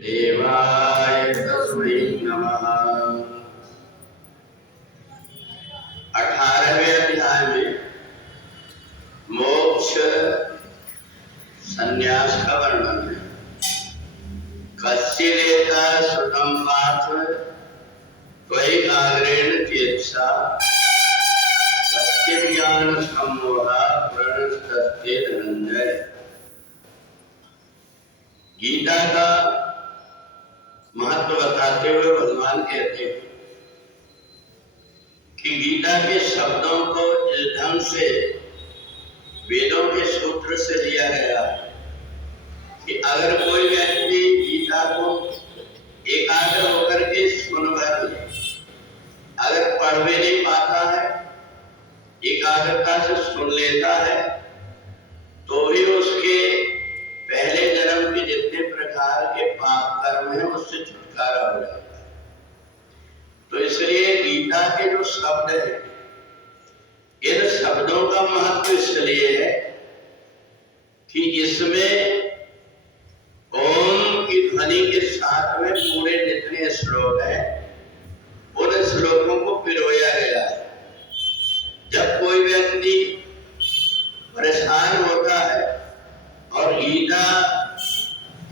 देवाय तस्मै नमः। 18वें अध्याय में मोक्ष संन्यास का वर्णन है। कश्चिदेता सुतम पार्थ त्वयि आग्रेण चेतसा सत्यज्ञान सम्मोहा प्रणस्तस्ते धनंजय। गीता का महत्व बताते हुए भगवान कहते हैं कि गीता के शब्दों को इस ढंग से वेदों के सूत्र से लिया गया कि अगर कोई व्यक्ति गीता को एकाग्र होकर के सुनकर अगर पढ़ भी नहीं पाता है, एकाग्रता से सुन लेता है, तो भी उसके पहले जन्म के जितने प्रकार के पाप कर्म हैं उससे छुटकारा हो जाता है। तो इसलिए गीता के जो शब्द हैं, इन शब्दों का महत्व इसलिए है कि इसमें ओम की ध्वनि के साथ में पूरे जितने श्लोक हैं उन श्लोकों को पिरोया गया है। जब कोई व्यक्ति परेशान होता है और गीता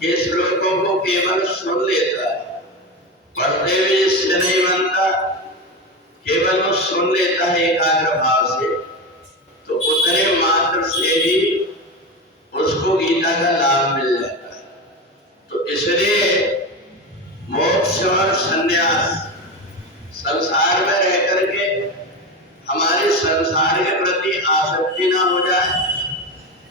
के श्लोकों को केवल सुन लेता है, पढ़ते भी इससे नहीं बनता, केवल वो सुन लेता है एकाग्र भाव से, तो उतने मात्र से ही उसको गीता का लाभ मिल जाता है। तो इसलिए मोक्ष और संन्यास संसार में रह करके हमारे संसार के प्रति आसक्ति ना हो जाए,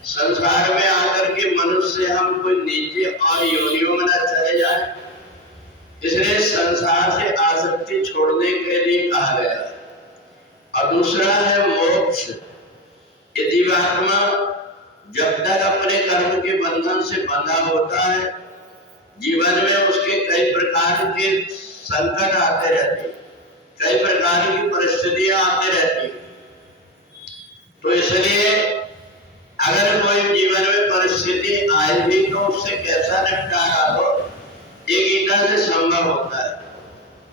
संसार में आकर के मनुष्य हम कोई नीचे और योनियों में न चले जाए, इसलिए संसार से आसक्ति छोड़ने के लिए कहा गया है। और दूसरा है मोक्ष। जीवात्मा जब तक अपने कर्म के बंधन से बंधा होता है, जीवन में उसके कई प्रकार के संकट आते रहते, कई प्रकार की परिस्थितियां आते रहती। तो इसलिए अगर कोई जीवन में परिस्थिति आए भी तो उससे कैसा निपटारा हो, ये गीता से संभव होता है।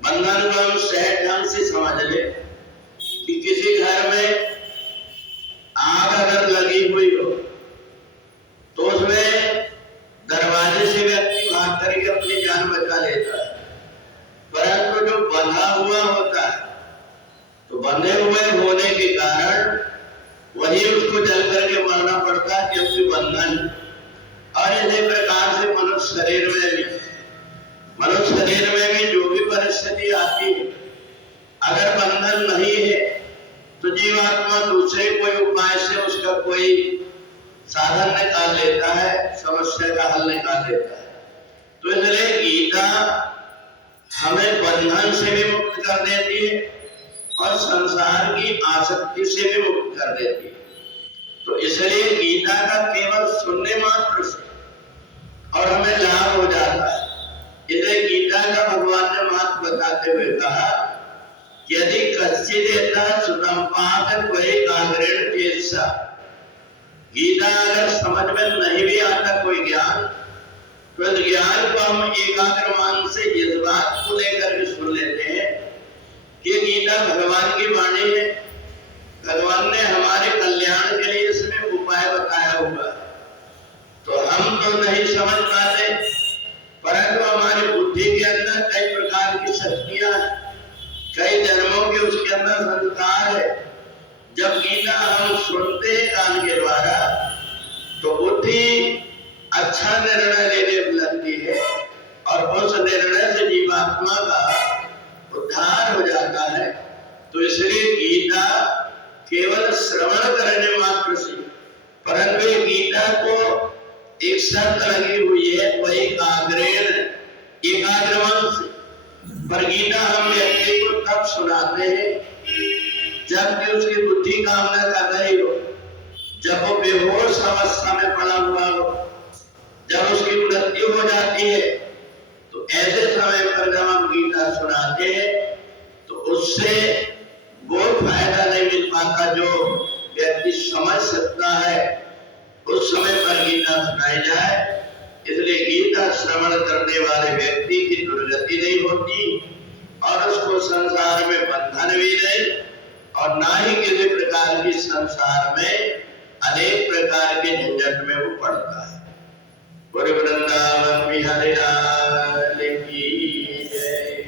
बंधन को हम सहज ढंग से समझ ले कि किसी घर में आग अगर लगी हुई हो तो उसमें दरवाजे से व्यक्ति भाग करके अपनी जान बचा लेता है, परंतु जो बंधा हुआ होता है तो बंधे हुए होने के कारण वही उसको जल करके मरना पड़ता है, क्योंकि बंधन। और इसी प्रकार से मनुष्य शरीर में भी जो भी परिस्थिति आती है, अगर बंधन नहीं है तो जीवात्मा दूसरे कोई उपाय से उसका कोई साधन निकाल लेता है, समस्या का हल निकाल लेता है। तो इसलिए गीता हमें बंधन से भी मुक्त कर देती है और संसार की आसक्ति से भी मुक्त कर देती है। तो इसलिए गीता का केवल सुनने मात्र से और हमें लाभ हो जाता है। इसलिए गीता का भगवान ने महत्व बताते हुए कहा, यदि कश्चिदेता सुतम पाठ त्वयि आग्रेण चेतसा। गीता अगर समझ में नहीं भी आता कोई ज्ञान, तो ज्ञान को हम एकाग्र मन से इस बात को लेकर के सुन लेते हैं कि गीता भगवान की वाणी है, भगवान ने हमारे कल्याण के लिए इसमें उपाय बताया हुआ। तो हम तो नहीं समझ पाते, परंतु हमारी बुद्धि के अंदर कई प्रकार की शक्तियां, कई जन्मों के उसके अंदर संस्कार है। जब गीता हम सुनते हैं कान के द्वारा तो बुद्धि अच्छा निर्णय लेने लगती है और उस निर्णय से जीवात्मा का उद्धार हो जाता है। तो इसलिए गीता केवल श्रवण करने मात्र से, परंतु गीता को एक शर्त लगी हुई है, वही आग्रेण एकाग्र मन से। पर गीता हम व्यक्ति को तब सुनाते हैं जबकि उसकी बुद्धि काम न कर रही हो, जब वो बेहोश अवस्था में पड़ा हुआ हो, जब उसकी मृत्यु हो जाती है, तो ऐसे समय पर जब हम गीता सुनाते हैं तो उससे वो फायदा नहीं मिल पाता जो व्यक्ति समझ सकता है। उस समय पर गीता सुनाई जाए इसलिए गीता श्रवण करने वाले व्यक्ति की दुर्गति नहीं होती और उसको संसार में बंधन भी नहीं और ना ही किसी प्रकार की संसार में अनेक प्रकार के झंझट में वो पड़ता है।